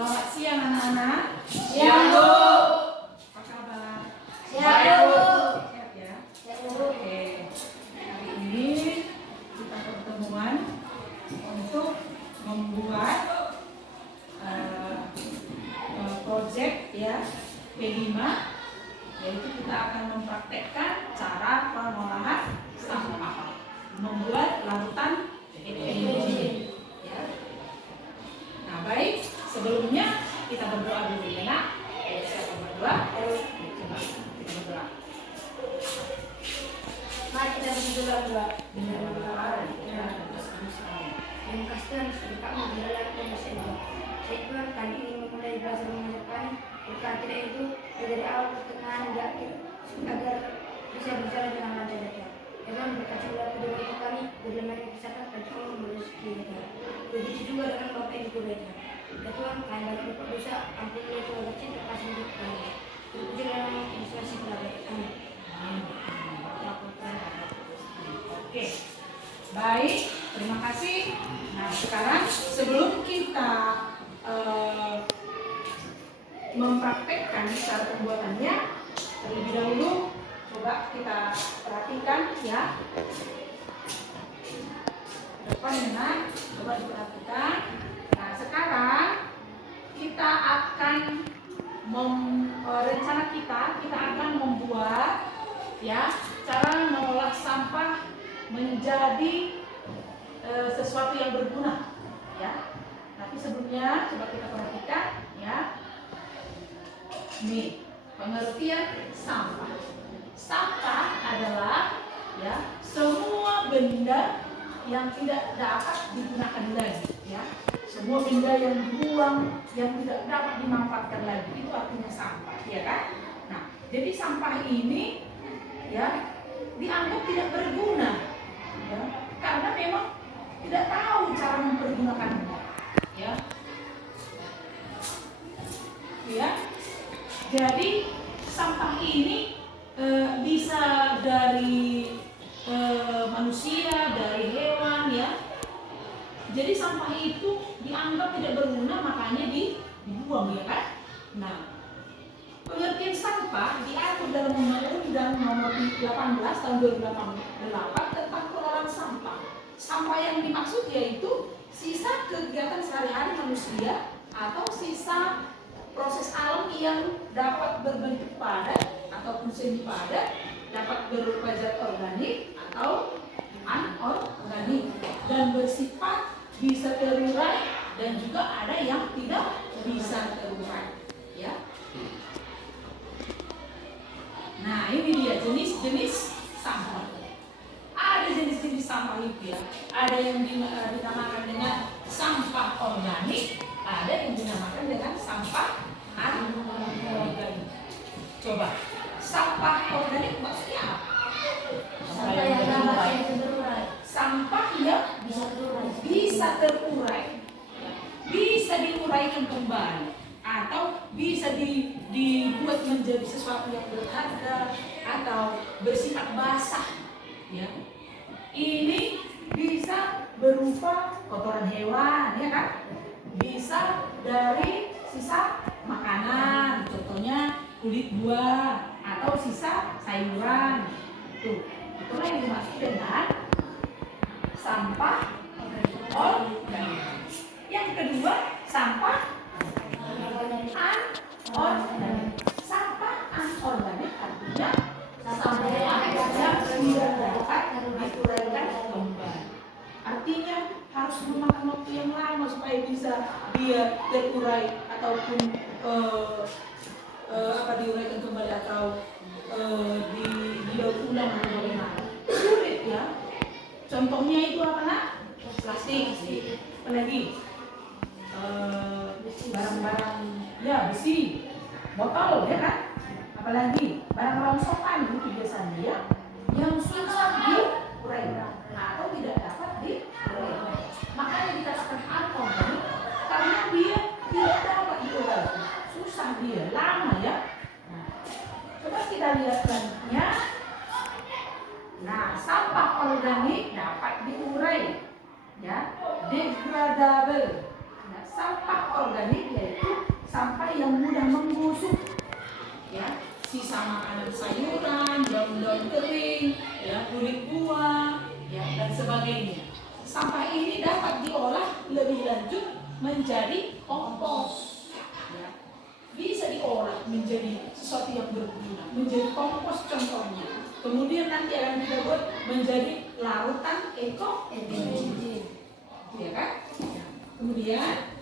Selamat siang anak-anak. Siang, Bu. Apa kabar? Siang, Bu. Sehat ya? Siang, Bu. Oke. Hari ini kita pertemuan untuk membuat project ya P5, yaitu kita akan mempraktekkan cara pengolahan sampah, membuat larutan PVC. Ya. Nah, baik, sebelumnya kita berdoa dulu ya, Nak. Siapa berdoa? Coba kita berdoa. Mari kita berdoa. Terima Terima kasih Tuhan sudah kami berjalan ke masa ini. Saya Tuhan kami ingin memulai belajar mengajar kami. Berkati itu dari awal pertengahan hingga akhir agar bisa berjalan dengan lancar ya Tuhan. Ya Tuhan berkati pula kedua itu kami bagaimana kesehatan dan Allah merezeki ya Tuhan. Begitu juga dengan Bapak Ibu ya Tuhan. Ya Tuhan kami banyak berdosa ampuni ya Tuhan cinta kasih hidup kami. Terpuji dalam nama Yesus Kristus. Amin. Oke, baik, terima kasih. Nah, sekarang sebelum kita mempraktekkan cara pembuatannya, terlebih dahulu coba kita perhatikan ya. Depan dengan coba diperhatikan. Nah, sekarang kita akan rencana kita akan membuat ya cara mengolah sampah menjadi sesuatu yang berguna ya. Tapi sebelumnya coba kita perhatikan ya. Nih, pengertian sampah. Sampah adalah ya semua benda yang tidak dapat digunakan lagi ya. Semua benda yang dibuang yang tidak dapat dimanfaatkan lagi itu artinya sampah ya kan. Nah, jadi sampah ini ya dianggap tidak berguna ya, karena memang tidak tahu cara mempergunakannya ya. Ya. Jadi sampah ini bisa dari manusia, dari hewan ya. Jadi sampah itu dianggap tidak berguna, makanya dibuang ya kan. Nah, pengertian sampah diatur dalam Undang-Undang Nomor 18 Tahun 2008 tentang pengelolaan sampah. Sampah yang dimaksud yaitu sisa kegiatan sehari-hari manusia atau sisa proses alam yang dapat berbentuk padat ataupun semi padat, dapat berupa zat organik atau anorganik, dan bersifat bisa terurai dan juga ada yang tidak bisa terurai ya. Nah, ini dia jenis-jenis sampah. Ada jenis-jenis sampah itu ya. Ada yang dinamakan dengan sampah organik, ada yang dinamakan dengan sampah anorganik. Coba, sampah organik maksudnya apa? Sampah yang dapat terurai. Sampah yang bisa terurai, bisa diuraikan kembali, atau bisa dibuat menjadi sesuatu yang berharga atau bersifat basah ya. Ini bisa berupa kotoran hewan ya kan, bisa dari sisa makanan, contohnya kulit buah atau sisa sayuran. Itulah yang dimaksud dengan sampah organik. Yang kedua, sampah anorganik. Sampah anorganik artinya sampah yang tidak dapat diuraikan kembali. Artinya harus memakan waktu yang lama supaya bisa dia terurai ataupun diuraikan kembali atau didaur ulang atau bagaimana. Sulit ya. Contohnya itu apa nak? Plastik. Apalagi barang-barang ya besi, botol ya kan. Apalagi barang rongsokan itu biasanya ya, yang susah diuraikan atau tidak dapat diuraikan. Makanya dikatakan anorganik karena dia tidak dapat diuraikan, susah dia, lama ya. Nah, coba kita lihat selanjutnya. Nah, sampah organik dapat diurai ya, degradable. Nah, sampah organik yaitu sampah yang mudah membusuk, ya, sisa makanan sayuran, daun-daun kering, ya, kulit buah, ya, dan sebagainya. Sampah ini dapat diolah lebih lanjut menjadi kompos, ya. Bisa diolah menjadi sesuatu yang berguna, menjadi kompos contohnya. Kemudian nanti akan kita buat menjadi larutan ekoenergi, ya kan? Kemudian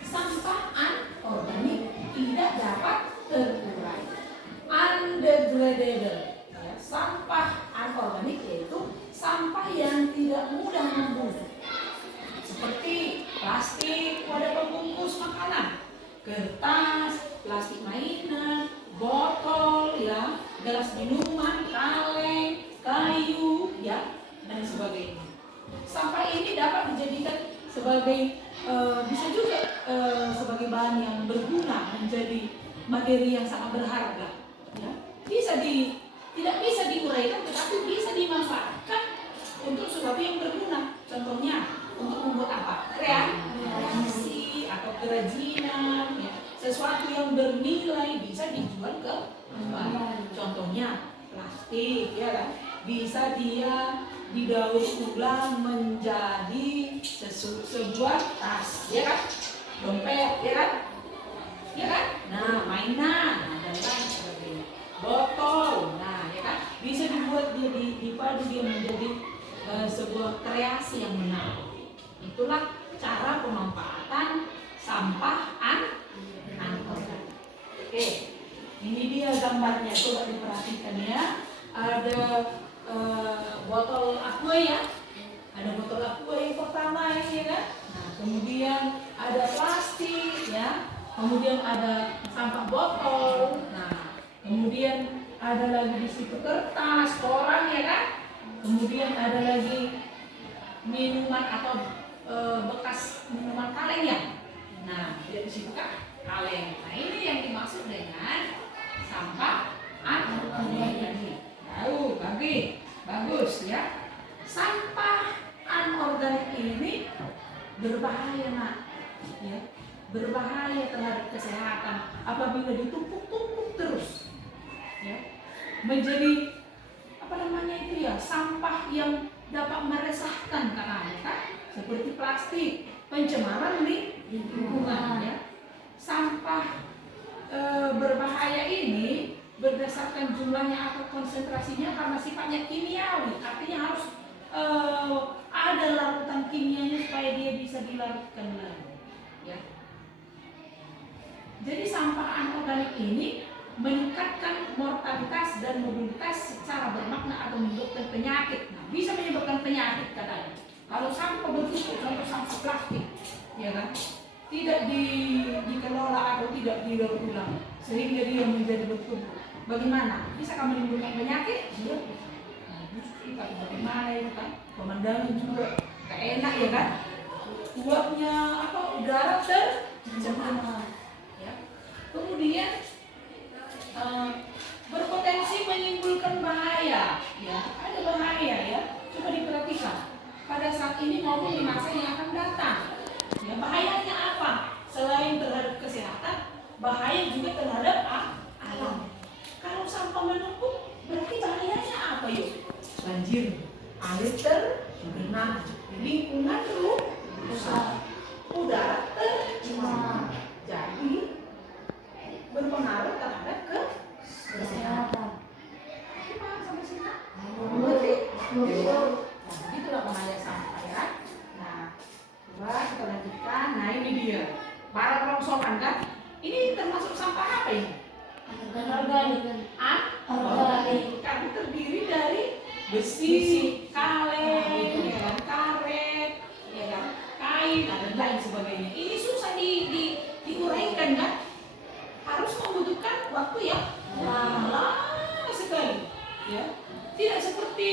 sampah anorganik tidak dapat terurai, undegradable. Ya, sampah anorganik yaitu sampah yang tidak mudah membusuk, seperti plastik wadah pembungkus makanan, kertas, plastik mainan, botol, ya, gelas minuman, kaleng, kayu, ya, dan sebagainya. Sampah ini dapat dijadikan sebagai bisa juga sebagai bahan yang berguna, menjadi materi yang sangat berharga, ya. Tidak bisa diuraikan, tetapi bisa dimanfaatkan untuk sesuatu yang berguna. Contohnya untuk membuat apa? Kreasi atau kerajinan, ya. Sesuatu yang bernilai bisa dijual ke kembali. Contohnya plastik, ya kan? Bisa dia didaur ulang menjadi sebuah tas, ya kan? Dompet, ya kan? Ya kan? Nah, mainan, dan lain sebagainya. Botol, nah, ya kan? Bisa dibuat dia dipadu dia menjadi sebuah kreasi yang menarik. Itulah cara pemanfaatan sampah anorganik. Oke, ini dia gambarnya, coba diperhatikan ya. Ada botol aqua, ya. Ada botol aqua yang pertama ini, ya kan? Nah, kemudian ada plastik, ya. Kemudian ada sampah botol. Nah, kemudian ada lagi di situ kertas, koran, ya kan? Kemudian ada lagi minuman atau bekas minuman kaleng, ya. Nah, di situ kan kaleng. Nah, ini yang dimaksud dengan sampah anorganik. Tahu, bagus, ya. Sampah anorganik ini berbahaya, nak, ya. Berbahaya terhadap kesehatan apabila ditumpuk-tumpuk terus, ya. Menjadi apa namanya itu, ya, sampah yang dapat meresahkan katanya, kan? Seperti plastik, pencemaran lingkungan, ya. Sampah berbahaya ini berdasarkan jumlahnya atau konsentrasinya karena sifatnya kimiawi, artinya harus ada larutan kimianya supaya dia bisa dilarutkan lagi, ya. Jadi sampah anorganik ini meningkatkan mortalitas dan mobilitas secara bermakna atau menyebabkan penyakit. Nah, bisa menyebabkan penyakit katanya. Kalau sampah bertumpuk, contoh sampah plastik, ya kan, tidak dikelola atau tidak didaur ulang sehingga dia menjadi bertumpuk, bagaimana? Bisakah menimbulkan penyakit? Iya. Nah, justru bagaimana itu kan? Pemandangan juga gak enak, ya kan? Uapnya apa? Udara tercemar. Ya. Kemudian berpotensi menimbulkan bahaya, ya. Ada bahaya, ya. Coba diperhatikan pada saat ini maupun di masa yang akan datang. Ya, bahayanya apa? Selain terhadap kesehatan, bahaya juga terhadap alam. Kalau sampah menumpuk, berarti bahayanya apa, yuk? Banjir, air tergenang, lingkungan rusak, udara tercemar. Jadi berpengaruh terhadap kesehatan. Paham sampai sini? Mengerti? Nah, itulah bahaya sampah, ya. Nah, coba kita lanjutkan. Nah, ini dia barang rongsokan, kan? Ini termasuk sampah apa ini? Organik. Organik. Karena terdiri dari besi, kaleng, ya kan, karet, ya kan, kain, dan lain sebagainya. Ini susah diuraikan, kan? Harus membutuhkan waktu yang lama sekali, ya. Tidak seperti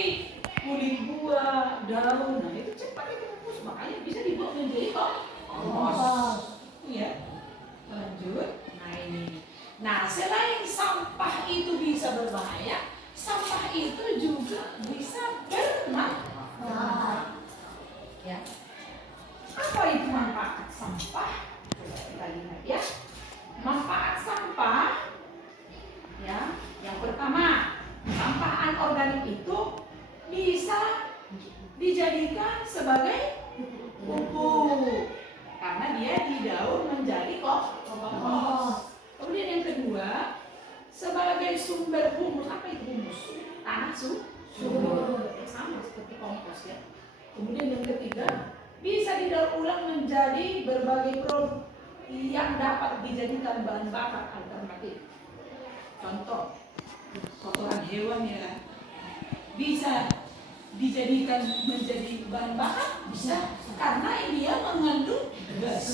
kulit buah, daun, nah itu cepat dibungkus, makanya bisa dibuat menjadi kompos. Ya, lanjut. Nah, ini. Nah, selain sampah itu bisa berbahaya, sampah itu juga bisa bermanfaat. Ya. Apa itu manfaat sampah? sampah. Coba kita lihat ya. Manfaat sampah. Ya, yang pertama, sampah anorganik itu bisa dijadikan sebagai pupuk karena dia didaur menjadi kompos. Kemudian yang kedua, sebagai sumber humus. Apa itu humus? Tanah subur. Sama seperti kompos ya. Kemudian yang ketiga, bisa didaur ulang menjadi berbagai produk yang dapat dijadikan bahan bakar alternatif. Contoh, kotoran hewan ya kan, bisa dijadikan menjadi bahan bakar, bisa, karena dia mengandung gas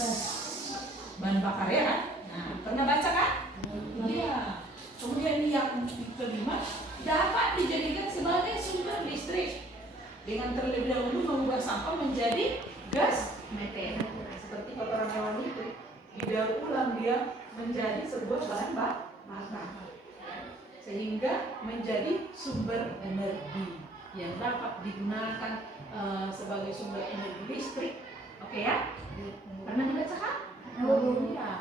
bahan bakar ya kan. Nah, pernah baca kan? Iya. Kemudian yang kelima, dapat dijadikan sebagai sumber listrik dengan terlebih dahulu mengubah sampah menjadi gas metan. Seperti kotoran hewan itu didaur ulang dia menjadi sebuah bahan bakar sehingga menjadi sumber energi yang dapat digunakan sebagai sumber energi listrik. Oke ya? Pernah dibaca kan? Ya.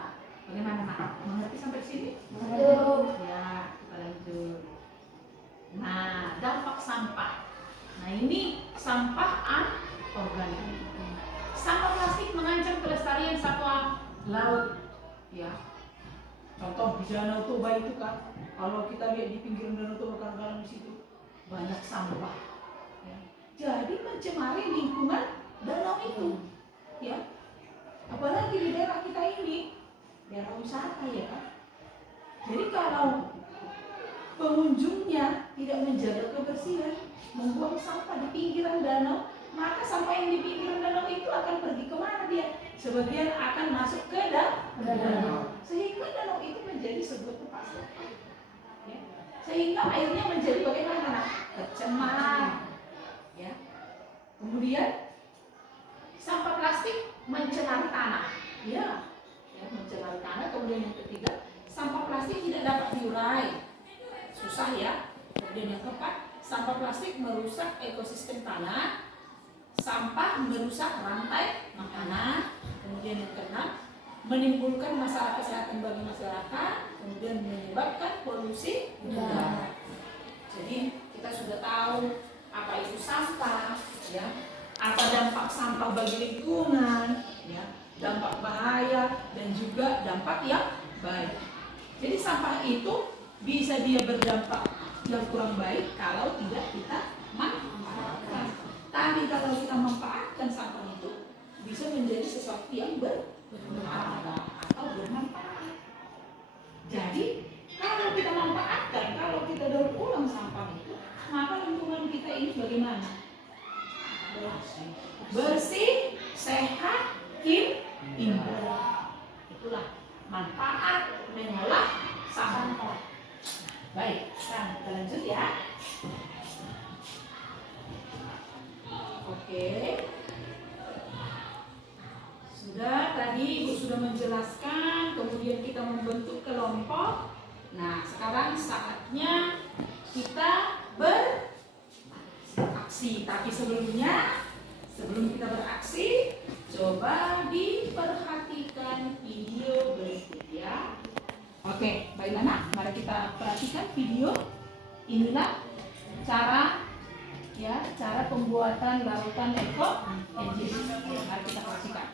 Bagaimana Mak? Mengerti sampai sini? Ya, kita lanjut. Nah, dampak sampah. Nah, ini sampah anorganik. Sampah plastik mengancam kelestarian satwa laut. Ya. Contoh di Danau Toba itu kan, kalau kita lihat di pinggir Danau Toba kadang-kadang di situ banyak sampah. Ya. Jadi mencemari lingkungan danau itu. Ya. Apalagi di daerah kita ini, daerah wisata ya kan. Jadi kalau pengunjungnya tidak menjaga kebersihan, membuang sampah di pinggiran danau, maka sampah yang di pinggiran danau itu akan pergi kemana dia? Sebagian akan masuk ke danau, sehingga danau itu menjadi sebuah tempat sampah. Ya. Sehingga airnya menjadi bagaimana? Tercemar. Ya. Kemudian sampah plastik mencemari tanah. Ya, mencemari tanah. Kemudian yang ketiga, sampah plastik tidak dapat diurai. Susah ya. Kemudian yang keempat, sampah plastik merusak ekosistem tanah. Sampah merusak rantai makanan. Kemudian yang keenam, menimbulkan masalah kesehatan bagi masyarakat. Kemudian menyebabkan polusi udara. Jadi kita sudah tahu apa itu sampah, ya. Apa dampak sampah bagi lingkungan, ya. Dampak bahaya dan juga dampak yang baik. Jadi sampah itu bisa dia berdampak yang kurang baik kalau tidak kita manfaatkan. Tapi kalau kita manfaatkan sampah itu bisa menjadi sesuatu yang berharga atau bermanfaat. Jadi kalau kita manfaatkan, kalau kita daur ulang sampah itu, maka lingkungan kita ini bagaimana? Bersih, sehat, indah. Itulah manfaat mengolah sampah. Baik, sekarang kita lanjut ya. Oke. Sudah, tadi Ibu sudah menjelaskan, kemudian kita membentuk kelompok. Nah, sekarang saatnya kita beraksi. Tapi sebelumnya, sebelum kita beraksi, coba diperhatikan video berikut ya. Oke, baik anak, mari kita perhatikan video. Inilah cara pembuatan larutan eko engine. Mari kita perhatikan.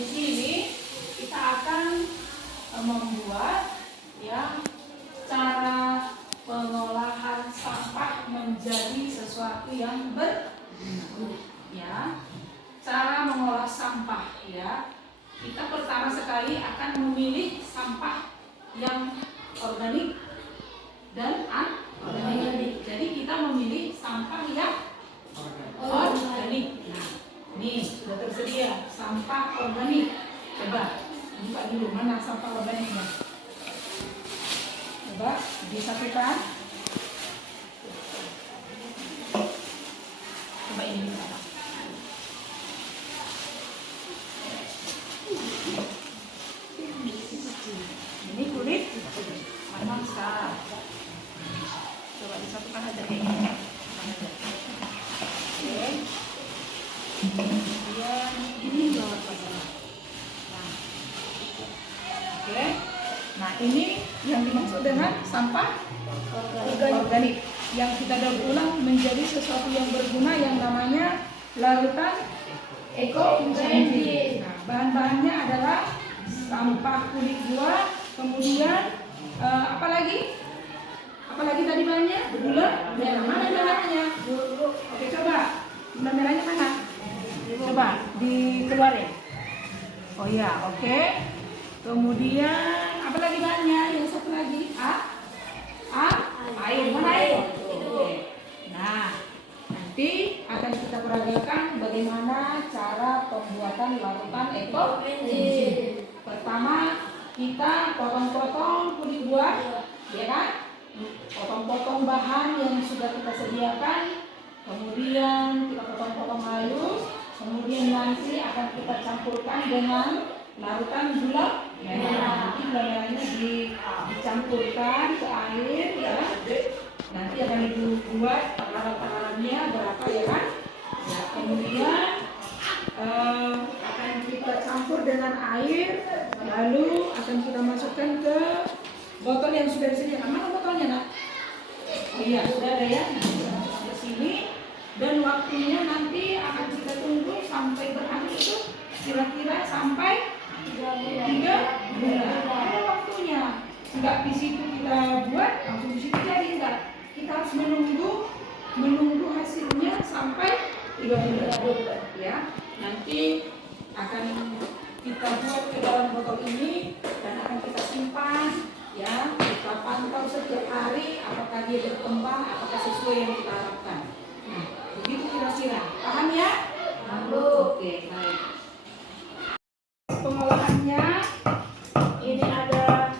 di sini kita akan membuat ya cara pengolahan sampah menjadi sesuatu yang berguna. Ya, cara mengolah sampah ya. Kita pertama sekali akan memilih sampah yang organik dan anorganik. Jadi kita memilih sampah yang organik. Nah, nih sudah tersedia sampah organik. Coba buka dulu mana sampah organiknya. Coba disatukan. Coba ini. Ini kulit manungsa. Coba disatukan aja kayak ini. Oke. Kemudian ini jawab pasangan. Oke. Nah, ini yang dimaksud dengan sampah organik yang kita daur ulang menjadi sesuatu yang berguna yang namanya larutan eco-friendly. Nah, bahan-bahannya adalah sampah kulit buah, kemudian apa lagi? Apalagi tadi bahannya? Gula merah. Mana gula merahnya? Oke, coba. Gula merahnya mana? Coba dikeluarin. Oh iya, oke. Kemudian apa lagi bahannya? Yang satu lagi? Air. Mana air? Oke. Nah, nanti akan kita peragakan bagaimana cara pembuatan larutan eco-friendly. Pertama, kita potong-potong kulit buah, ya kan? Potong-potong bahan yang sudah kita sediakan, kemudian kita potong-potong halus, kemudian nanti akan kita campurkan dengan larutan gula merah. Nanti gula merahnya dicampurkan ke air, ya. Nanti akan dibuat takaran-takarannya berapa, ya kan? Ya, kemudian akan kita campur dengan air, lalu akan kita masukkan ke botol yang sudah disediakan. Mana botolnya, Nak? Oh iya, sudah ada ya. Nah, kita masukkan ke sini dan waktunya nanti akan kita tunggu sampai berakhir itu kira-kira sampai 3 bulan. Ada waktunya. Enggak di situ kita buat langsung di situ jadi, enggak. Kita harus menunggu hasilnya sampai 3 bulan ya. Nanti akan kita buat ke dalam botol ini dan akan kita simpan ya. Kita pantau setiap hari apakah dia berkembang, apakah sesuai yang kita harapkan. Nah, begitu kira-kira. Paham ya? Oke, baik. Pengolahannya ini ada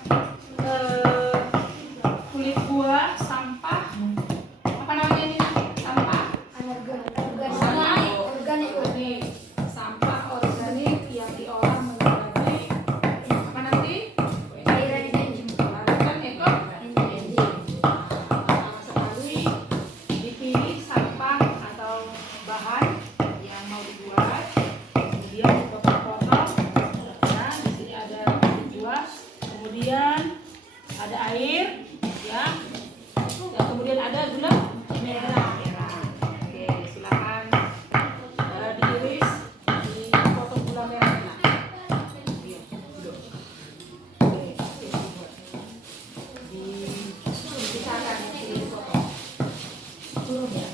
kulit buah, sampah, apa namanya ini? Sampah organik, sampah organik yang diolah menjadi apa nanti? Larutan eco-friendly. Pertama sekali dipilih sampah atau bahan yang mau dibuat, kemudian dipotong-potong. Nah, di sini ada kulit buah, kemudian ada air, ya. Ya, kemudian ada gula merah. Oke, silakan diiris, dipotong gula merahnya. Iya, duduk. Oke, dipisahkan, dipotong. Turun ya.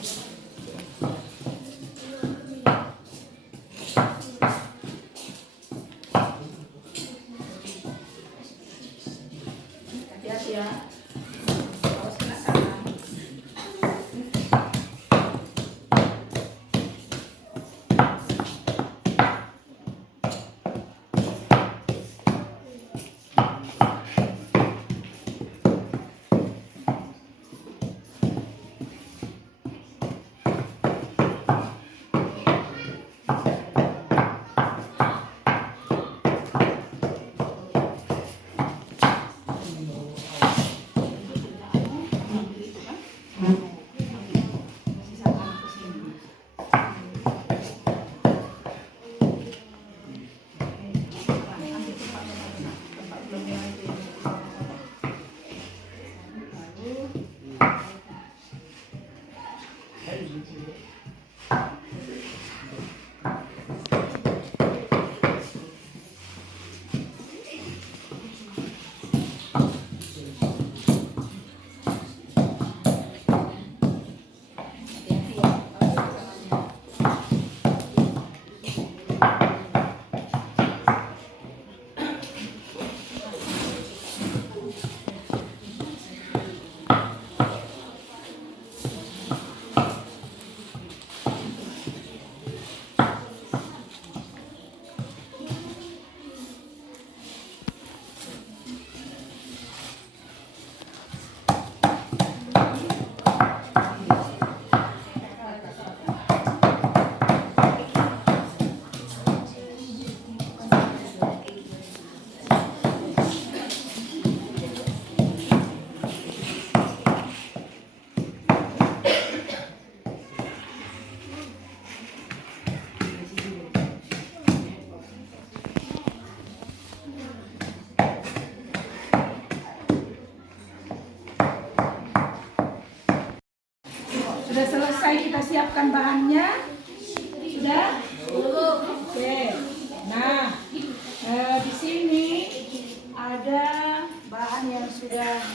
Hati-hati ya.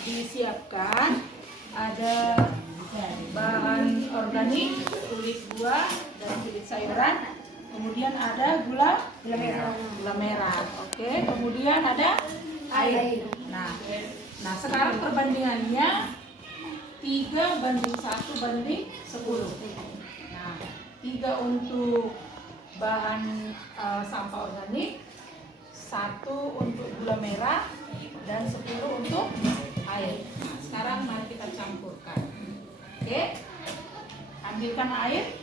disiapkan ada bahan organik, kulit buah dan kulit sayuran. Kemudian ada gula merah. Oke, kemudian ada air. Nah, sekarang perbandingannya 3:1:10. Nah, 3 untuk bahan sampah organik, 1 untuk gula merah, dan 10 untuk air. Nah, sekarang mari kita campurkan. Oke, ambilkan air.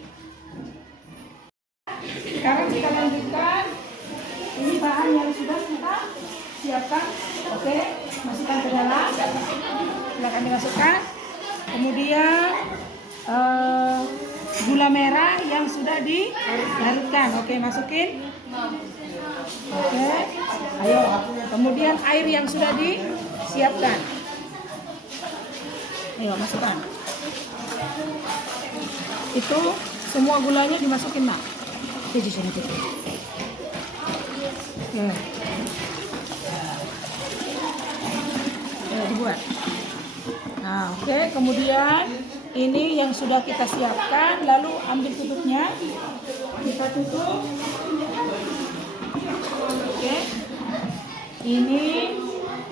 Sekarang kita lanjutkan. Ini bahan yang sudah kita siapkan. Oke, masukkan ke dalam. Silakan dimasukkan. Kemudian gula merah yang sudah dilarutkan. Oke, masukin. Oke, ayo. Kemudian air yang sudah disiapkan. Ayo, masukkan. Itu semua gulanya dimasukin, Mak. Oke, di sini. Oke. Ayo, dibuat. Nah, oke. Kemudian ini yang sudah kita siapkan, lalu ambil tutupnya. Kita tutup. Oke. Ini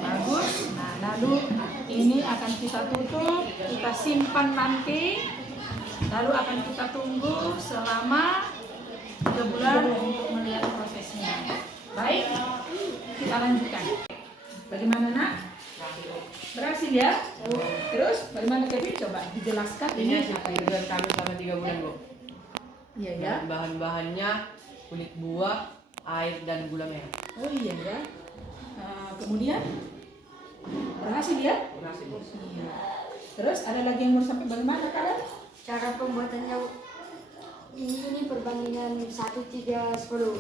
bagus. Nah, lalu ini akan kita tutup, kita simpan nanti. Lalu akan kita tunggu selama 3 bulan untuk melihat prosesnya. Baik, kita lanjutkan. Bagaimana, Nak? Berhasil ya? Terus bagaimana, Kevin? Coba dijelaskan Ini ini apa tujuan kami selama 3 bulan, Bu. Iya ya. Dan bahan-bahannya kulit buah, air, dan gula merah. Oh iya ya. Kemudian berhasil ya? Berhasil, Bu. Iya. Terus ada lagi yang mau sampai bagaimana, kalian? Cara pembuatannya ini perbandingan 1:3:10.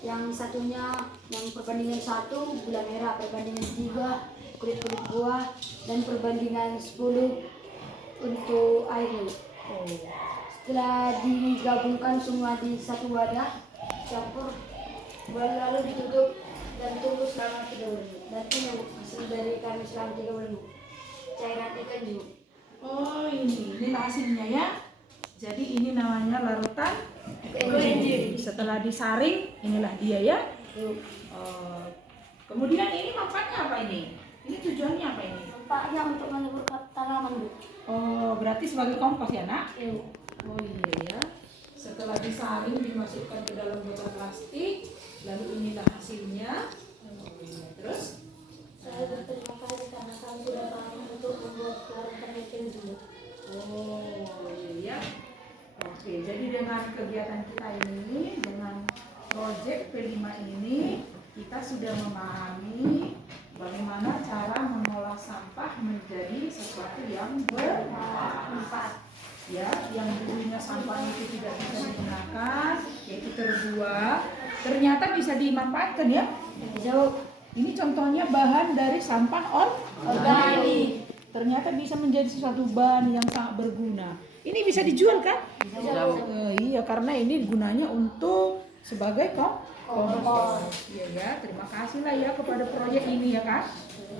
Yang satunya yang perbandingan 1 gula merah, perbandingan 3 kulit buah, dan perbandingan 10 untuk air. Setelah digabungkan semua di satu wadah, campur, lalu ditutup dan tunggu selama 3 bulan. Nanti hasil dari kami selama 3 bulan. Cairan ikan juga. Oh ini hasilnya ya. Jadi ini namanya larutan kelenji. Setelah disaring, inilah dia ya. Kemudian ini manfaatnya apa ini? Ini tujuannya apa ini? Manfaatnya untuk menyuburkan tanaman, Bu. Oh, berarti sebagai kompos ya, Nak? Iya. Oh iya ya. Setelah disaring dimasukkan ke dalam botol plastik, lalu inilah hasilnya. Terus Saya berterima kasih karena kami sudah paham untuk membuat larutan kelenji. oh iya. Oke, jadi dengan kegiatan kita ini, dengan proyek P5 ini, kita sudah memahami bagaimana cara mengolah sampah menjadi sesuatu yang bermanfaat. Ya, yang dulunya sampah itu tidak bisa digunakan, yaitu terbuang, ternyata bisa dimanfaatkan ya. Jauh. Ini contohnya bahan dari sampah organik. Ternyata bisa menjadi sesuatu bahan yang sangat berguna. Ini bisa dijual kan? Iya, karena ini gunanya untuk sebagai kompos. Iya ya, terima kasih lah ya kepada proyek ini ya kan.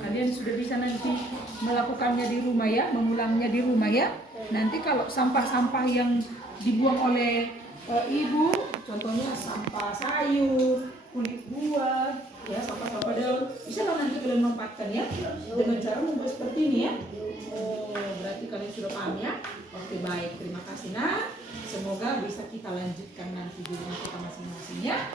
Kalian sudah bisa nanti melakukannya di rumah ya, memulangnya di rumah ya. Nanti kalau sampah-sampah yang dibuang oleh ibu, contohnya sampah sayur, kulit buah, ya sampah-sampah daun, bisa lah nanti kalian manfaatkan ya dengan cara membuat seperti ini ya. Oh, berarti kalian sudah paham ya. Oke, baik, terima kasih Nak. Semoga bisa kita lanjutkan nanti di rumah kita masing-masing ya.